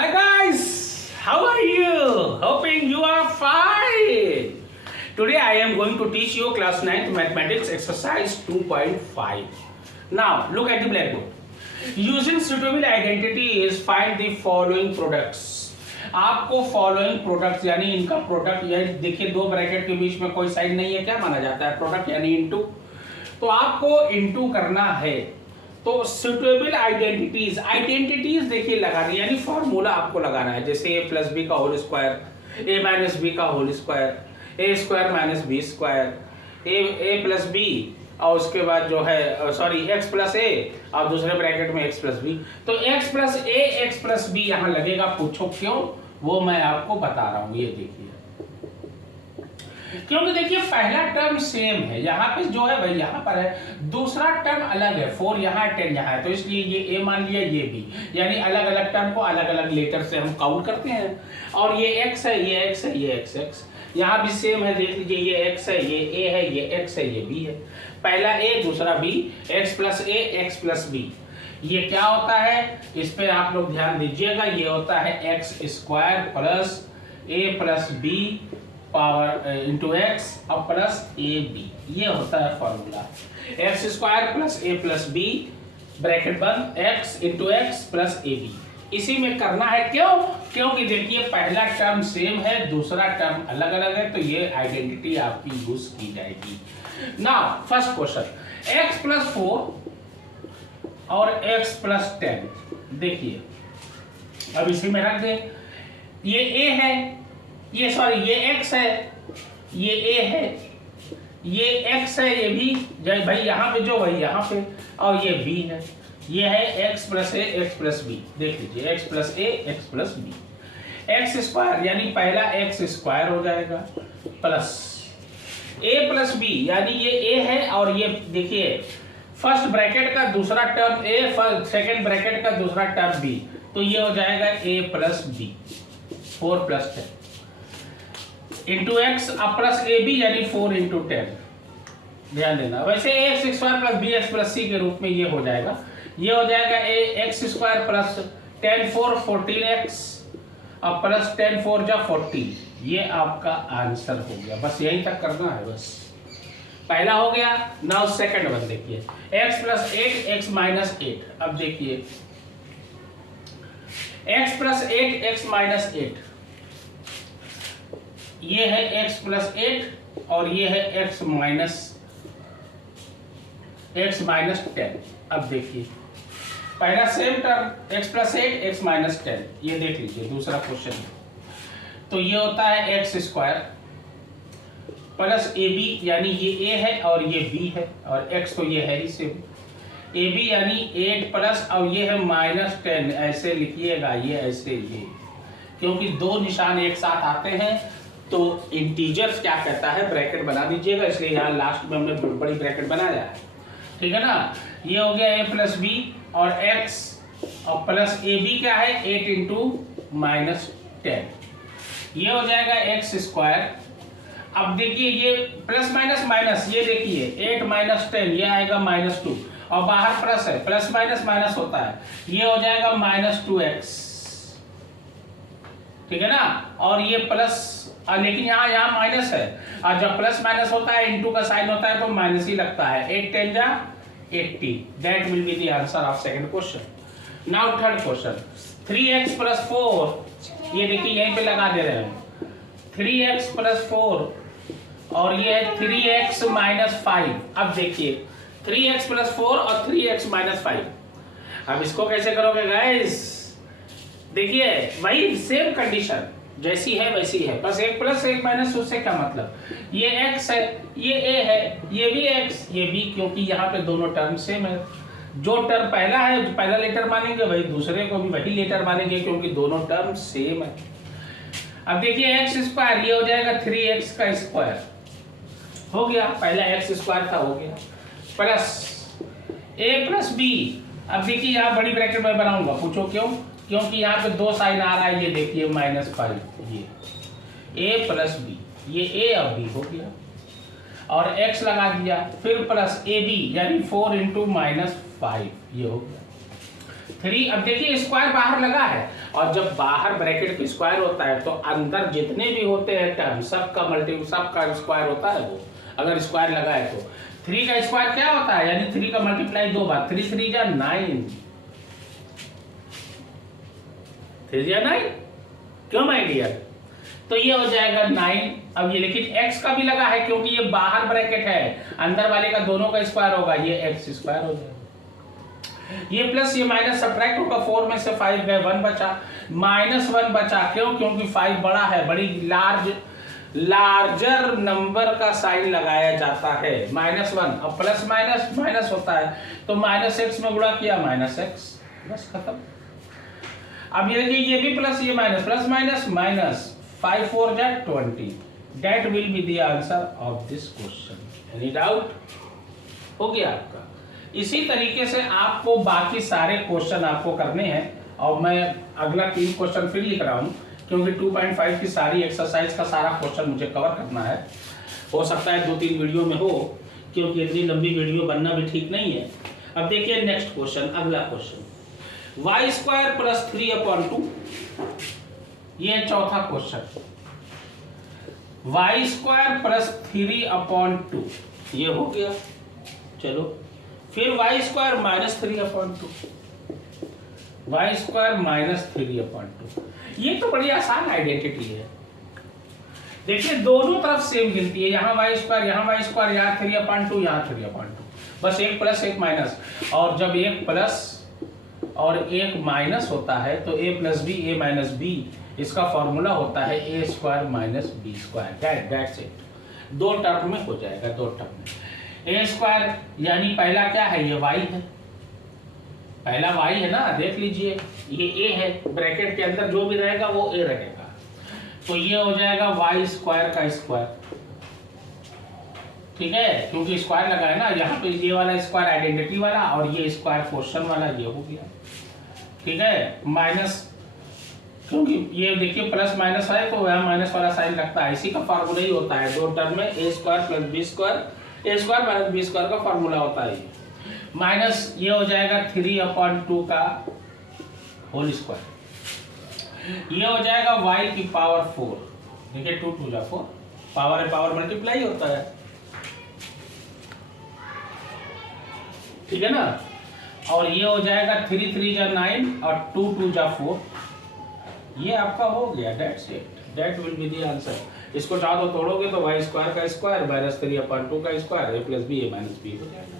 Hi guys, how are you? Hoping you are fine. Today I am going to teach you class 9th mathematics exercise 2.5. Now look at the blackboard. Using suitable identity is find the following products. आपको following products यानी इनका product, यानी देखिए दो bracket के बीच में कोई sign नहीं है, क्या माना जाता है? प्रोडक्ट यानी इनटू। तो आपको इनटू करना है तो सुटेबल आइडेंटिटीज देखिए लगानी, यानी फॉर्मूला आपको लगाना है। जैसे ए प्लस बी का होल स्क्वायर, ए माइनस बी का whole square, A square minus b square, a plus B और उसके बाद जो है सॉरी एक्स प्लस ए और दूसरे ब्रैकेट में एक्स प्लस बी। तो x plus a x plus B यहाँ लगेगा। पूछो क्यों, वो मैं आपको बता रहा हूँ। ये देखिए, क्योंकि देखिए पहला टर्म सेम है, यहाँ पे जो है भाई यहाँ पर है, दूसरा टर्म अलग है। 4 यहाँ है 10 यहाँ है, तो इसलिए ये ए मान लिया, ये बी, यानी अलग अलग टर्म को अलग अलग लेटर से हम काउंट करते हैं। और ये एक्स है, ये एक्स है, ये एक्स एक्स, यहाँ भी सेम है। देख लीजिए, ये एक्स है, ये ए है, ये एक्स है, ये बी है। पहला ए दूसरा B, x plus a x plus B. ये क्या होता है, इस पे आप लोग ध्यान दीजिएगा। ये होता है x square plus a plus b power into x और प्लस ए बी। ये होता है formula, x square plus a plus b bracket बंद x into x plus a b. इसी में करना है। क्यों? क्योंकि देखिए पहला टर्म सेम है, दूसरा टर्म अलग अलग है, तो ये आइडेंटिटी आपकी यूज की जाएगी। Now first question, x plus 4 और x प्लस 10। देखिए अब इसी में रख दे, ये a है, ये सॉरी ये x है, ये a है, ये x है, ये भी भाई यहाँ पे जो भाई यहाँ पे, और ये b है। ये है x plus a x plus b. देख लीजिए x plus a x plus b, x square यानी पहला एक्स स्क्वायर हो जाएगा प्लस a प्लस बी, यानी ये a है और ये देखिए फर्स्ट ब्रैकेट का दूसरा टर्म a, सेकेंड ब्रैकेट का दूसरा टर्म b, तो ये हो जाएगा a plus b 4 plus 10 into x और प्लस ए बी यानी 4 इंटू 10। ध्यान देना, वैसे a x square plus b x plus c के रूप में ये हो जाएगा। ये हो जाएगा a x square plus 10 4 14 x और प्लस 10 4 जा 14। ये आपका आंसर हो गया। बस यही तक करना है, बस पहला हो गया। नाउ सेकंड वन देखिए, x प्लस 8 x माइनस 8। अब देखिए x प्लस 8 x माइनस 8, ये है x प्लस 8 और ये है x माइनस 10। अब देखिए पहला same term x plus 8 x minus 10, ये देख लीजिए दूसरा क्वेश्चन है। तो ये होता है x square plus a b, यानी ये a है और ये b है, और x तो ये है ही सेम, ए बी यानी 8 प्लस और ये है माइनस 10। ऐसे लिखिएगा, ये ऐसे, ये क्योंकि दो निशान एक साथ आते हैं तो इंटीजर्स क्या कहता है, ब्रैकेट बना दीजिएगा, इसलिए यहाँ लास्ट में हमने बड़ी ब्रैकेट बनाया है। ठीक है ना। ये हो गया a प्लस बी और x और प्लस ए बी क्या है 8 इंटू माइनस 10। ये हो जाएगा एक्स स्क्वायर। अब देखिए ये प्लस माइनस माइनस, ये देखिए 8 माइनस 10, ये आएगा माइनस 2 और बाहर प्लस है, प्लस माइनस माइनस होता है, ये हो जाएगा माइनस 2x। ठीक है ना। और ये प्लस, लेकिन यहाँ माइनस है, और जब प्लस माइनस होता है इनटू का साइन होता है तो माइनस ही लगता है। 8 10 जा 80। That will be the answer of second question. Now third question, 3x plus 4, ये देखिए यहीं पे लगा दे रहे हैं 3x प्लस 4 और ये है 3x माइनस 5। अब देखिए 3x प्लस 4 और 3x माइनस 5। अब इसको कैसे करोगे गाइस? देखिए वही सेम कंडीशन जैसी है वैसी है, बस एक प्लस एक माइनस, उससे क्या मतलब, ये x है, ये a है, ये भी x, ये भी, क्योंकि यहाँ पे दोनों टर्म सेम है। जो टर्म पहला है पहला लेटर मानेंगे, वही दूसरे को भी वही लेटर मानेंगे, क्योंकि दोनों टर्म सेम है। अब देखिए एक्स स्क्वायर, ये हो जाएगा 3x का स्क्वायर, हो गया, पहला एक्स स्क्वायर था, हो गया, प्लस a प्लस b। अब देखिए यहाँ बड़ी ब्रैकेट में बनाऊंगा, पूछो क्यों? क्योंकि यहाँ पे दो साइन आ रहा है, ये देखिए -5, ये a प्लस b, ये a अब b हो गया और x लगा दिया, फिर प्लस ए बी यानी 4 इंटू -5, ये हो गया 3। अब देखिए स्क्वायर बाहर लगा है और जब बाहर ब्रैकेट का स्क्वायर होता है तो अंदर जितने भी होते हैं टर्म सबका स्क्वायर होता है वो, अगर स्क्वायर लगा है तो। 3 का स्क्वायर क्या होता है, यानी 3 का मल्टीप्लाई 2 बार, 3 3 जा 9, 3 जा 9, क्यों माय डियर? तो ये हो जाएगा 9। अब ये लेकिन x का भी लगा है क्योंकि ये बाहर ब्रैकेट है, अंदर वाले का दोनों का स्क्वायर होगा, ये x स्क्वायर हो जाएगा। ये प्लस ये माइनस सब्ट्रैक्ट होगा, 4 में से 5 गए, 1 बचा, -1 बचा, क्यों? क्योंकि 5 बड़ा है, बड़ी लार्जर नंबर का साइन लगाया जाता है, -1। अब प्लस माइनस माइनस होता है तो -x में गुणा किया, -x, बस खत्म। अब ये देखिए ये भी प्लस ये माइनस, प्लस माइनस माइनस, 5 4 जा 20, that will be the answer of this question. Any doubt? हो गया आपका। इसी तरीके से आपको बाकी सारे क्वेश्चन आपको करने हैं, और मैं अगला 3 क्वेश्चन फिर लिख रहा हूं क्योंकि 2.5 की सारी एक्सरसाइज का सारा क्वेश्चन मुझे कवर करना है। हो सकता है 2-3 वीडियो में हो, क्योंकि इतनी लंबी वीडियो बनना भी ठीक नहीं है। अब देखिए नेक्स्ट क्वेश्चन, अगला क्वेश्चन, y² + 3/2, ये चौथा क्वेश्चन, y² + 3/2, ये हो गया। चलो फिर y² - 3/2, y² - 3/2, ये तो बड़ी आसान आइडेंटिटी है। देखिए दोनों तरफ सेम गिनती है, यहाँ y², यहाँ y², यहाँ 3/2, यहाँ 3/2, बस एक प्लस एक माइनस। और जब एक प्लस और एक माइनस होता है तो a + b a - b, इसका फॉर्मूला होता है a² - b², that's it. 2 term में हो जाएगा, 2 टर्म में। a² यानी पहला क्या है, ये y है, पहला y है ना, देख लीजिए ये a है, ब्रैकेट के अंदर जो भी रहेगा वो a रहेगा, तो ये हो जाएगा y² का स्क्वायर, ठीक है, क्योंकि स्क्वायर लगा है ना, यहाँ पे ये वाला स्क्वायर आइडेंटिटी वाला और ये स्क्वायर क्वेश्चन वाला, ये हो गया, ठीक है। माइनस, क्योंकि ये देखिए प्लस माइनस है तो वह माइनस वाला साइन लगता है, इसी का फार्मूला ही होता है 2 टर्म में, a² + b², a² - b² का फार्मूला होता है। माइनस ये हो जाएगा 3/2 का होल स्क्वायर, ये हो जाएगा y⁴, देखिए 2 2 जा 4, पावर है, पावर मल्टीप्लाई होता है, ठीक है ना। और ये हो जाएगा 3 3 जा 9 और 2 2 जा 4, ये आपका हो गया, that's it, that will be the answer. इसको चाहो तो तोड़ोगे तो y² का स्क्वायर - 3/2 का square, a + b a - b हो जाएगा।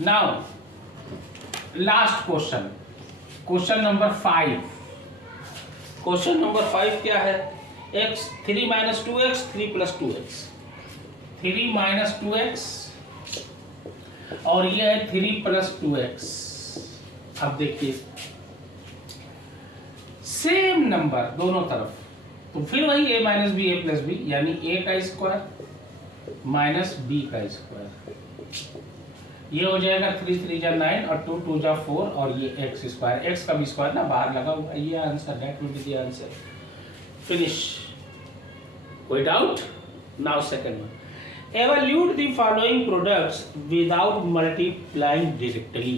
Now last question, question number 5। Question number 5 क्या है, 3 - 2x 3 + 2x, 3 - 2x और ये है 3 + 2x। अब देखिए सेम नंबर दोनों तरफ, तो फिर वही a - b a + b, यानी a का स्क्वायर - b का स्क्वायर, ये हो जाएगा 3 3 जा 9 और 2 2 जा 4 और ये x², x का भी स्क्वायर ना बाहर लगा हुआ, ये answer, that will be the answer. Finish, कोई doubt? Now second one, evaluate the following products without multiplying directly।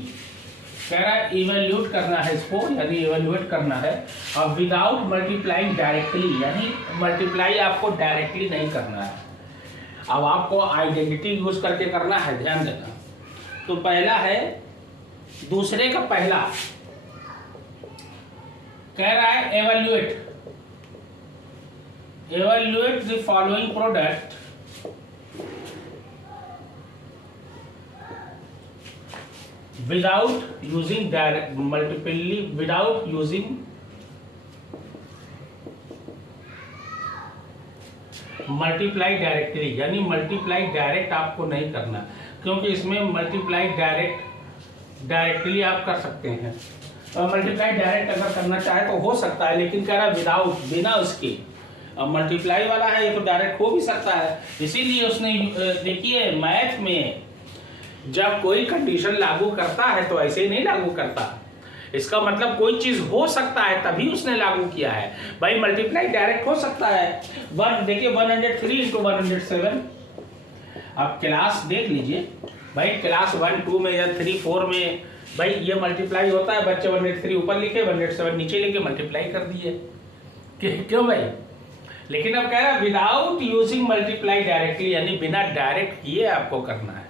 कह रहा है इवेल्यूट करना है इसको, यानी इवेल्युएट करना है, और विदाउट मल्टीप्लाइंग डायरेक्टली, यानी मल्टीप्लाई आपको डायरेक्टली नहीं करना है, अब आपको आइडेंटिटी यूज करके करना है, ध्यान देना। तो पहला है दूसरे का पहला, कह रहा है evaluate the following product without using direct without using multiply directly, यानी मल्टीप्लाई डायरेक्ट आपको नहीं करना, क्योंकि इसमें मल्टीप्लाई डायरेक्टली आप कर सकते हैं, और मल्टीप्लाई डायरेक्ट अगर करना चाहे तो हो सकता है, लेकिन कह रहा है विदाउट, बिना उसके। अब मल्टीप्लाई वाला है ये तो डायरेक्ट हो भी सकता है, इसीलिए उसने देखिए मैथ में जब कोई कंडीशन लागू करता है तो ऐसे ही नहीं लागू करता, इसका मतलब कोई चीज हो सकता है तभी उसने लागू किया है। भाई मल्टीप्लाई डायरेक्ट हो सकता है, देखिए 103 × 107। अब क्लास देख लीजिए भाई, क्लास 1 2 में या 3 4 में भाई ये मल्टीप्लाई होता है, बच्चे 183 ऊपर लिखे 187 नीचे लिखे, मल्टीप्लाई कर दिए। क्यों भाई? लेकिन अब कह रहा है विदाउट यूजिंग मल्टीप्लाई डायरेक्टली, यानी बिना डायरेक्ट किए आपको करना है,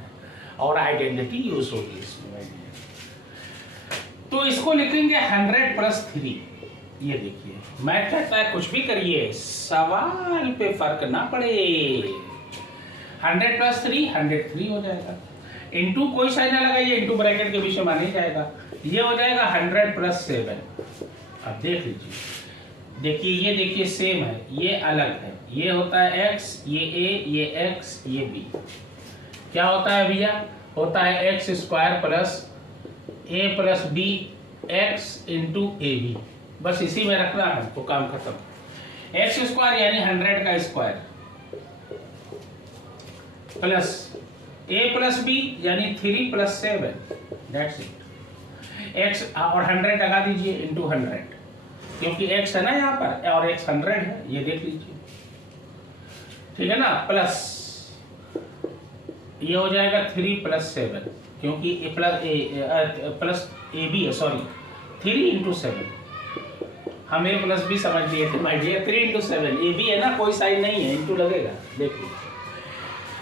और आइडेंटिटी यूज होगी इसमें। तो इसको लिखेंगे 100 प्लस 3। ये देखिए मैथ कहता है कुछ भी करिए सवाल पे फर्क ना पड़े। 100 प्लस 3 103 हो जाएगा। इनटू कोई साइन ना लगाइए, इनटू ब्रैकेट के बीच में माना ही जाएगा। ये हो जाएगा 100 प्लस 7। अब देख लीजिए, देखिए ये देखिए सेम है, ये अलग है। ये होता है x, ये a, ये x, ये b। क्या होता है भैया? होता है x square plus a plus b x into a b. बस इसी में रखना है तो काम खत्म। एक्स स्क्वायर यानी 100 का square plus a plus b यानी 3 प्लस 7, दैट्स इट। x और 100 लगा दीजिए इंटू 100, क्योंकि x है ना यहाँ पर और x 100 है, ये देख लीजिए, ठीक है ना। प्लस ये हो जाएगा 3 प्लस 7, क्योंकि ए प्लस ए बी है, सॉरी 3 इंटू 7। हम ए प्लस बी समझ लिए थे my dear. 3 into 7 a b है ना, कोई साइन नहीं है, इंटू लगेगा। देखिए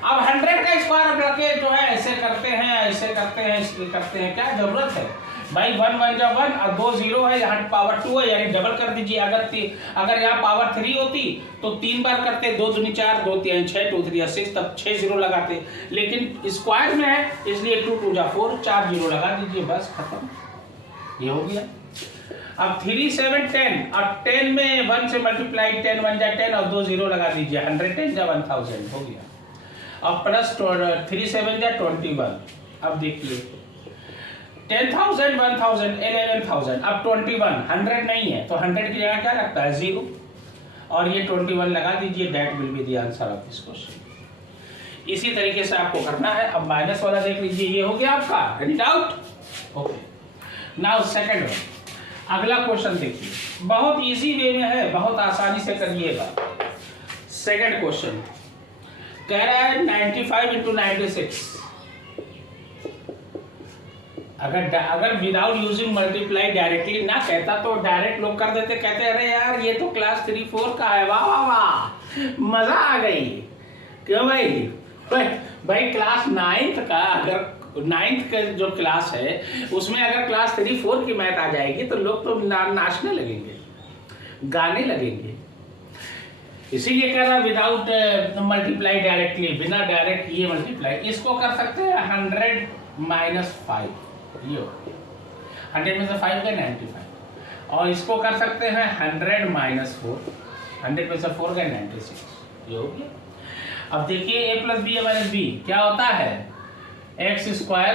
अब 100 का स्क्वायर अब रखे जो है ऐसे करते हैं, ऐसे करते हैं, इसलिए करते हैं, क्या जरूरत है भाई? 1 1 जा 1 और 2 0 है, यहाँ पावर 2 है, यानी डबल कर दीजिए। अगर यहाँ पावर 3 होती तो 3 बार करते, 2 दूनी 4, 2 3 6, 2 3 6, तब 6 0 लगाते। लेकिन स्क्वायर में है इसलिए 2 2 जा 4, 4 0 लगा दीजिए, बस खत्म, ये हो गया। अब 3 7 10 और 10 में 1 से मल्टीप्लाई, 10 1 जा 10 और 2 0 लगा दीजिए, 110 जा 1000 हो गया। अब प्लस 3 7 जा 21। अब देखिए 10,000 1000 11,000। अब 21 100 नहीं है तो 100 की जगह क्या लगता है? 0, और ये 21 लगा दीजिए। That will be the answer of this question. इसी तरीके से आपको करना है। अब माइनस वाला देख लीजिए, ये हो गया आपका। Any doubt? Okay, now second one. अगला क्वेश्चन देखिए, बहुत इजी वे में है, बहुत आसानी से करिएगा। सेकंड क्वेश्चन कह रहा है 95 इंटू 96। अगर विदाउट यूजिंग मल्टीप्लाई डायरेक्टली ना कहता तो डायरेक्ट लोग कर देते, कहते अरे यार ये तो क्लास 3 4 का है, वाह वाह वाह, मजा आ गई। क्यों भाई? भाई क्लास 9th का, अगर 9th का जो क्लास है उसमें अगर क्लास 3 4 की मैथ आ जाएगी तो लोग तो नाचने लगेंगे, गाने लगेंगे। इसीलिए कह रहा विदाउट मल्टीप्लाई डायरेक्टली, बिना डायरेक्ट ये मल्टीप्लाई। इसको कर सकते हैं 100 माइनस 5, ये हो गया 100 में से 5 गए 95। और इसको कर सकते हैं 100 माइनस 4, 100 में से 4 गए 96, ये हो गया। अब देखिए a plus b minus b क्या होता है? X square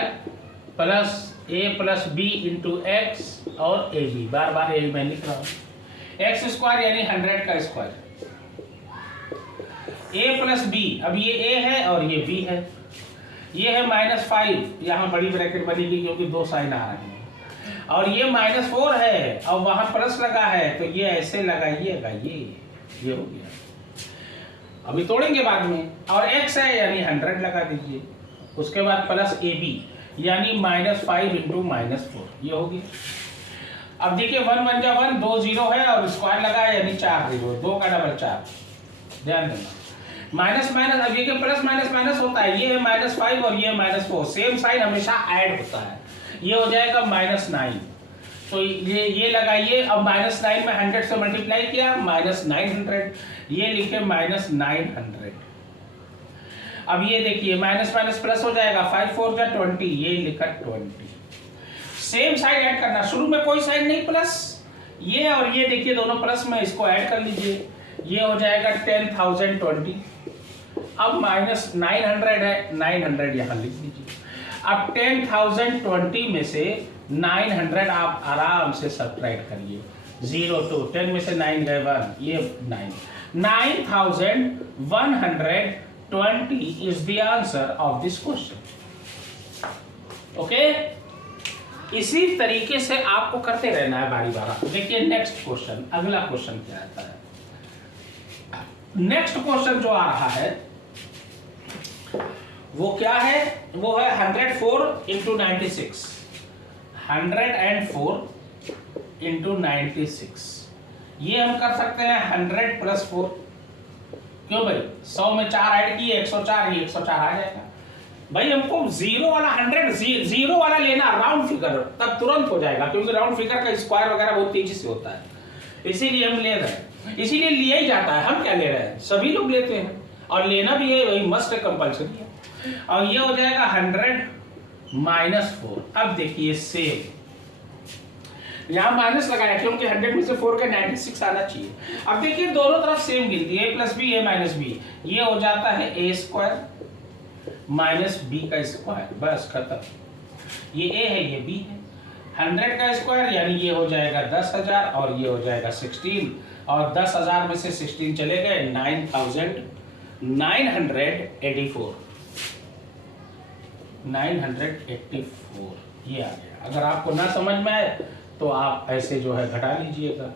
plus a plus b into x और ए बी। बार बार यही मैं लिख रहा हूँ। एक्स स्क्वायर यानी 100 का स्क्वायर, a प्लस बी, अब ये a है और ये b है, ये है -5, यहाँ बड़ी ब्रैकेट बनेगी क्योंकि 2 साइन आ रहे हैं, और ये -4 है और वहाँ प्लस लगा है तो ये ऐसे लगाइएगा, ये हो गया। अभी तोड़ेंगे बाद में। और x है यानी 100 लगा दीजिए, उसके बाद प्लस ए बी यानी -5 इंटू -4, ये हो गया। अब देखिए 1 1 जा 1, 2 0 है और स्क्वायर लगा है यानी 4 0, 2 का डबल 4, ध्यान देना। माइनस माइनस, अब ये प्लस माइनस माइनस होता है, ये है -5 और ये है -4, सेम साइन हमेशा ऐड होता है, ये हो जाएगा -9। तो ये लगाइए। अब -9 में 100 से मल्टीप्लाई किया -900, ये लिखे -900। अब ये देखिए माइनस माइनस प्लस हो जाएगा, 5 4 जा 20, ये लिखा 20। सेम साइन ऐड करना, शुरू में कोई साइन नहीं प्लस, ये और ये देखिए दोनों प्लस में, इसको ऐड कर लीजिए, ये हो जाएगा 10,020। अब -900 है, 900 यहाँ लिख दीजिए। अब 10,020 में से 900 आप आराम से सब्ट्रैक्ट करिए, 0 2, 10 में से 9 गए 1, ये 9, 9,120 is the answer of this question. Okay, इसी तरीके से आपको करते रहना है बारी बारी। देखिए नेक्स्ट क्वेश्चन, अगला क्वेश्चन क्या आता है। नेक्स्ट क्वेश्चन जो आ रहा है वो क्या है? वो है 104 इंटू 96। 104 इंटू 96, ये हम कर सकते हैं 100 प्लस 4। क्यों भाई, 100 में 4 ऐड किए 104, ये 104 आ जाएगा। भाई हमको जीरो वाला 100 जीरो वाला लेना, राउंड फिगर, तब तुरंत हो जाएगा, क्योंकि राउंड फिगर का स्क्वायर वगैरह बहुत तेजी से होता है, इसीलिए हम ले रहे हैं, इसीलिए लिया ही जाता है। हम क्या ले रहे हैं, सभी लोग लेते हैं, और लेना भी है, वही मस्ट कंपल्सरी है। और ये हो जाएगा 100 माइनस 4। अब देखिए सेम, यहाँ माइनस लगाया क्योंकि 100 में से 4 का 96 आना चाहिए। अब देखिए दोनों तरफ सेम गिनती है, a plus b, a minus b, ये हो जाता है a स्क्वायर माइनस बी का स्क्वायर, बस खत्म। ये a है, ये b है। 100 का स्क्वायर यानी ये हो जाएगा 10,000 और ये हो जाएगा 16, और 10,000 में से 16 चले गए, 984 ये आ गया। अगर आपको ना समझ में आए तो आप ऐसे जो है घटा लीजिएगा।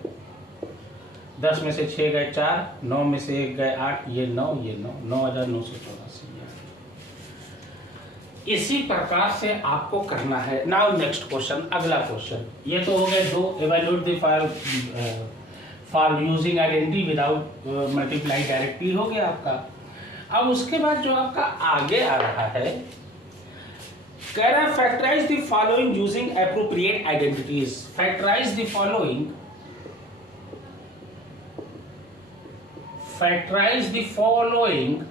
10 में से 6 गए 4, 9 में से 1 गए 8, ये 9, ये 9, 9,984। इसी प्रकार से आपको करना है। नाउ नेक्स्ट क्वेश्चन, अगला क्वेश्चन। ये तो हो गए दो, evaluate the for using identity without multiply directly हो गया आपका। अब उसके बाद जो आपका आगे आ रहा है, कह रहा है factorise the following using appropriate identities. Factorise the following, factorise the following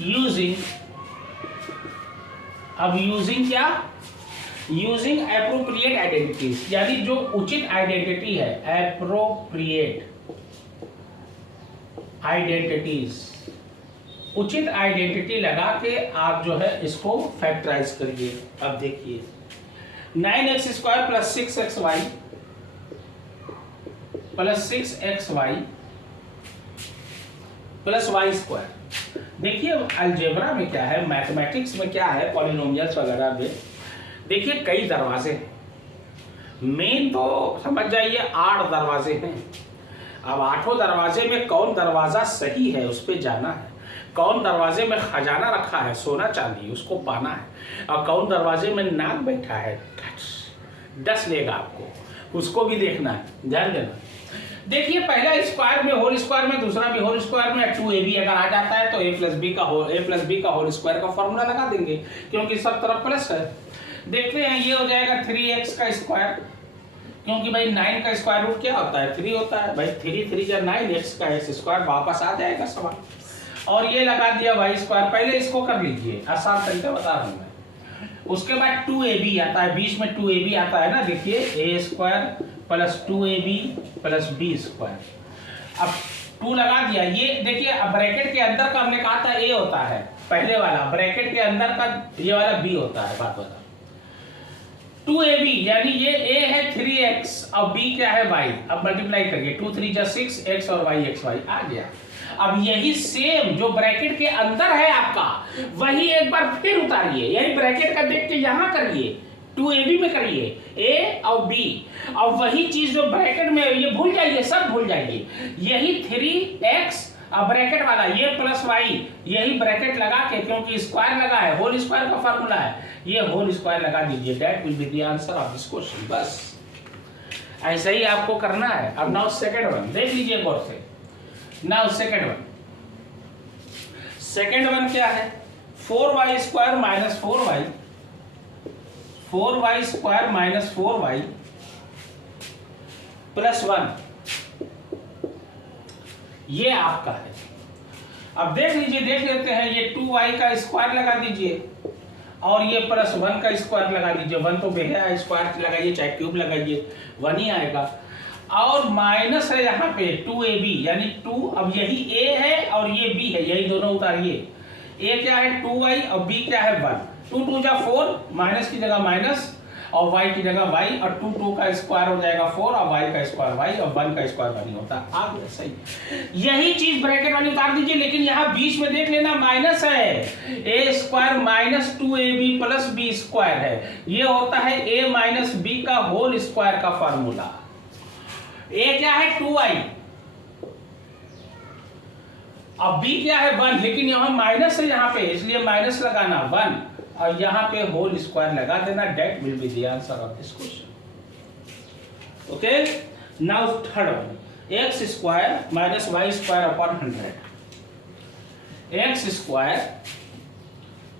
using, अब यूजिंग क्या, यूजिंग एप्रोप्रिएट आइडेंटिटीज, यानी जो उचित आइडेंटिटी है, एप्रोप्रिएट आइडेंटिटीज, उचित आइडेंटिटी लगा के आप जो है इसको फैक्टराइज करिए। अब देखिए 9x² plus 6xy plus 6xy plus y square. देखिए अलजेब्रा में क्या है, मैथमेटिक्स में क्या है, पॉलिनोमियल्स वगैरह में देखिए कई दरवाजे, मेन तो समझ जाइए 8 दरवाजे हैं। अब 8 दरवाजे में कौन दरवाजा सही है उस पर जाना है, कौन दरवाजे में खजाना रखा है सोना चांदी उसको पाना है, और कौन दरवाजे में नाग बैठा है डस लेगा आपको, उसको भी देखना है, ध्यान देना। देखिए पहला स्क्वायर में होल स्क्वायर में, दूसरा भी होल स्क्वायर में, 2ab अगर आ जाता है तो a प्लस बी का होल स्क्वायर का फॉर्मूला लगा देंगे, क्योंकि सब तरफ प्लस है। देखते हैं ये हो जाएगा 3x का स्क्वायर, क्योंकि भाई 9 का स्क्वायर रूट क्या होता है, 3 होता है भाई, 3 या 9, x का x स्क्वायर वापस आ जाएगा सवाल। और ये लगा दिया y स्क्वायर, पहले इसको कर लीजिए, आसान तरीका बता रहा हूँ मैं। उसके बाद 2ab आता है, बीच में 2ab आता है ना, देखिए a square plus 2ab plus b square. अब 2 लगा दिया, ये देखिए अब ब्रैकेट के अंदर का हमने कहा था a होता है, पहले वाला ब्रैकेट के अंदर का ये वाला b होता है, बात बता। 2ab यानी ये a है 3x और b क्या है y। अब मल्टीप्लाई करिए, 2 3 जा 6, x और y xy आ गया। अब यही सेम जो ब्रैकेट के अंदर है आपका, वही एक बार फिर उतारिए, यही ब्रैकेट का देख के यहाँ करिए, 2ab में करिए a और b, और वही चीज जो ब्रैकेट में, ये भूल जाइए, सब भूल जाइए, यही 3x अब ब्रैकेट वाला ये प्लस y, यही ब्रैकेट लगा के, क्योंकि स्क्वायर लगा है, होल स्क्वायर का फार्मूला है, ये होल स्क्वायर लगा दीजिए, that will be the answer of this question. बस ऐसा ही आपको करना है। अब नाउ सेकंड वन देख लीजिए गौर से। Now second one, second one क्या है, 4y square minus 4y, 4y square minus 4y plus 1, ये आपका है। अब देख लीजिए, देख लेते हैं, ये 2y का स्क्वायर लगा दीजिए और ये प्लस 1 का स्क्वायर लगा दीजिए, 1 तो बेहया है, स्क्वायर लगाइए चाहे क्यूब लगाइए 1 ही आएगा। और माइनस है यहाँ पे 2ab यानी 2, अब यही a है और ये b है, यही दोनों उतारिए, a क्या है 2y और b क्या है 1, 2 2 जा 4, माइनस की जगह माइनस और y की जगह y, और 2 2 का स्क्वायर हो जाएगा 4 और y का स्क्वायर y और 1 का स्क्वायर 1 ही होता है। आ गया सही, यही चीज ब्रैकेट वाली उतार दीजिए, लेकिन यहाँ बीच में देख लेना माइनस है, a square minus 2ab plus b square है, ये होता है a माइनस b का होल स्क्वायर का फॉर्मूला। a क्या है 2y, अब b क्या है 1, लेकिन यहाँ माइनस है यहाँ पे, इसलिए माइनस लगाना 1 और यहाँ पे होल स्क्वायर लगा देना, that will be the answer of this question. Okay, now third one, x square minus y square upon 100, x square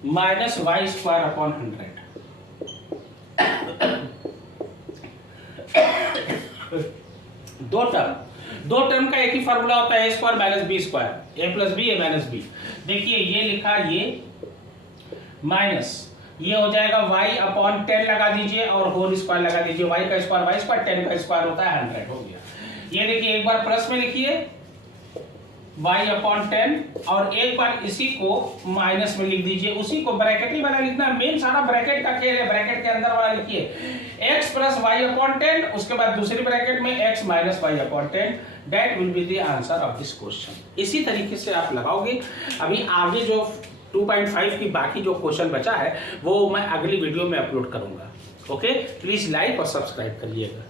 minus y square upon 100। दो टर्म का एक ही फार्मूला होता है, a square minus b square, a plus b a minus b. देखिए ये लिखा, ये माइनस, ये हो जाएगा y अपॉन 10 लगा दीजिए और होल स्क्वायर लगा दीजिए, y का स्क्वायर y स्क्वायर, 10 का स्क्वायर होता है 100, हो गया। ये देखिए एक बार प्लस में लिखिए y अपॉन 10 और एक बार इसी को माइनस में लिख दीजिए, उसी को ब्रैकेट ही वाला लिखना, मेन सारा ब्रैकेट का खेल है, ब्रैकेट के अंदर वाला लिखिए x प्लस वाई अपॉन 10, उसके बाद दूसरी ब्रैकेट में x minus y upon 10, that will be the answer of this question. इसी तरीके से आप लगाओगे। अभी आगे जो 2.5 की बाकी जो क्वेश्चन बचा है वो मैं अगली वीडियो में अपलोड करूंगा। ओके, प्लीज लाइक और सब्सक्राइब करिएगा।